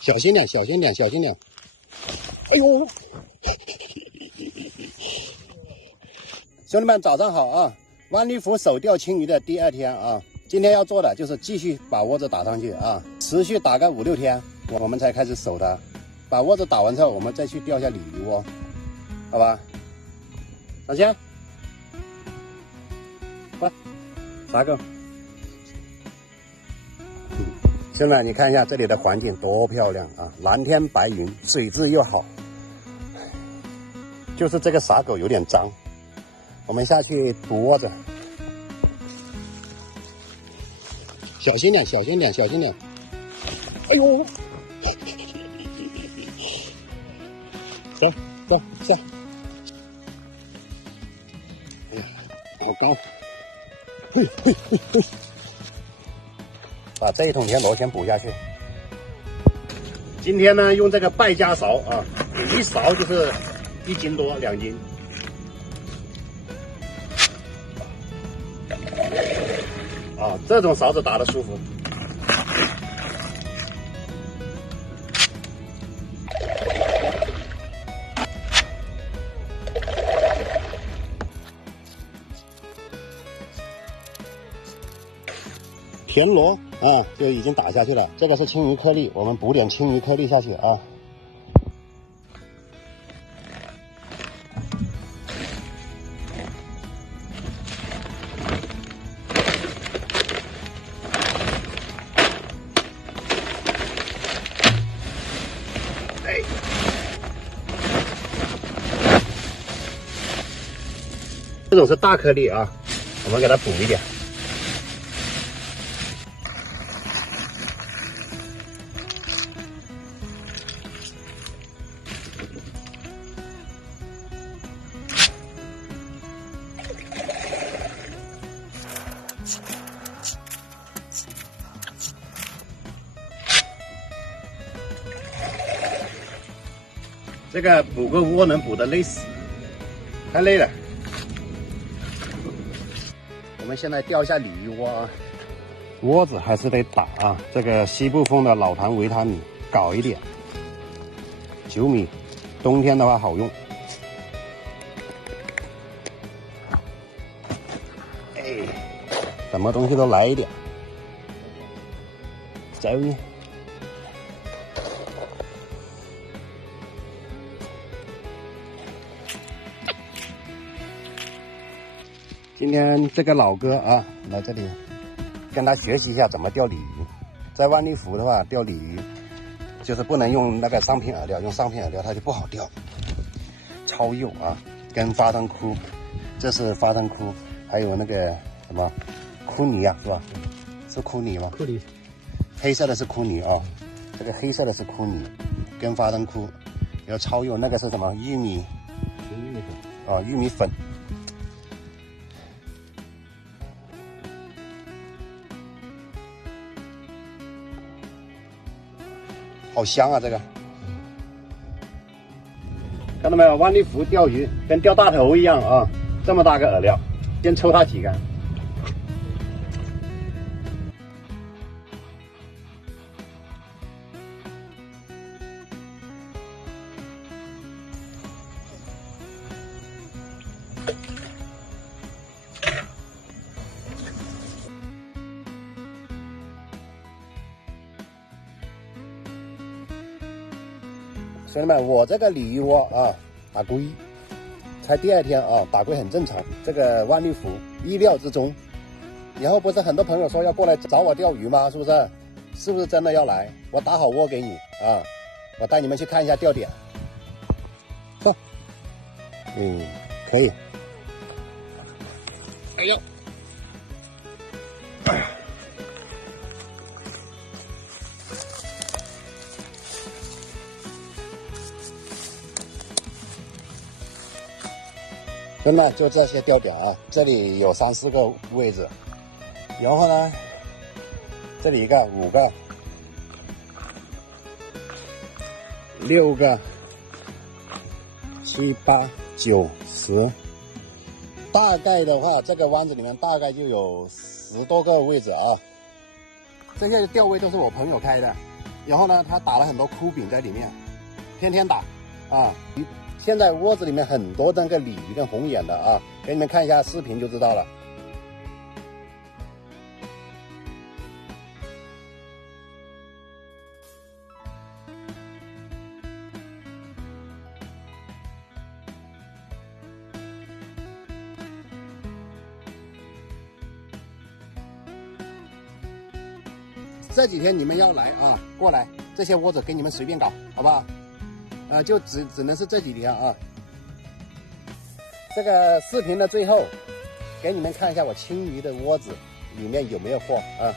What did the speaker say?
小心点，小心点，小心点！哎呦！兄弟们，早上好啊！万利福手钓青鱼的第2天啊，今天要做的就是继续把窝子打上去啊，持续打个5、6天，我们才开始守它。把窝子打完之后，我们再去钓一下鲤鱼窝，好吧？上线，快，撒狗！兄弟们，你看一下这里的环境多漂亮啊，蓝天白云，水质又好。就是这个撒狗有点脏，我们下去补窝子，小心点，小心点，小心点！哎呦！走走下！哎呀，好高！嘿嘿嘿嘿！把这一桶田螺先补下去。今天呢，用这个败家勺啊，一勺就是1斤多2斤。啊，这种勺子打得舒服。田螺啊，就已经打下去了。这个是青鱼颗粒，我们补点青鱼颗粒下去啊。哎，这种是大颗粒啊，我们给它补一点。这个补个窝能补得累死，太累了。我们现在钓一下鲤鱼窝啊，窝子还是得打啊。这个西部风的老坛维他米搞一点，9米，冬天的话好用。哎，什么东西都来一点。走。今天这个老哥啊，来这里跟他学习一下怎么钓鲤鱼。在万利福的话，钓鲤鱼就是不能用那个商品饵料，用商品饵料它就不好钓。超幼啊，跟发灯窟，这是发灯窟，还有那个什么枯泥啊，是吧？是枯泥吗？库里，黑色的是枯泥啊，这个黑色的是枯泥，跟发灯窟。然后超幼那个是什么？玉米粉啊，玉米粉。好香啊！这个看到没有？万利福钓鱼跟钓大头一样啊，这么大个饵料，先抽它几竿。兄弟们，我这个鲤鱼窝啊，打龟，才第2天啊，打龟很正常。这个万利福意料之中。以后不是很多朋友说要过来找我钓鱼吗？是不是？是不是真的要来？我打好窝给你啊，我带你们去看一下钓点。哼，可以。哎呦，兄弟们，就这些钓点啊，这里有3、4个位置，然后呢，这里1个、5个、6个、7、8、9、10，大概的话，这个湾子里面大概就有10多个位置啊。这些钓位都是我朋友开的，然后呢，他打了很多枯饼在里面，天天打啊。现在窝子里面很多那个鲤鱼跟红眼的啊，给你们看一下视频就知道了。这几天你们要来啊，过来，这些窝子给你们随便搞，好不好？就只能是这几天啊。这个视频的最后，给你们看一下我青鱼的窝子里面有没有货啊。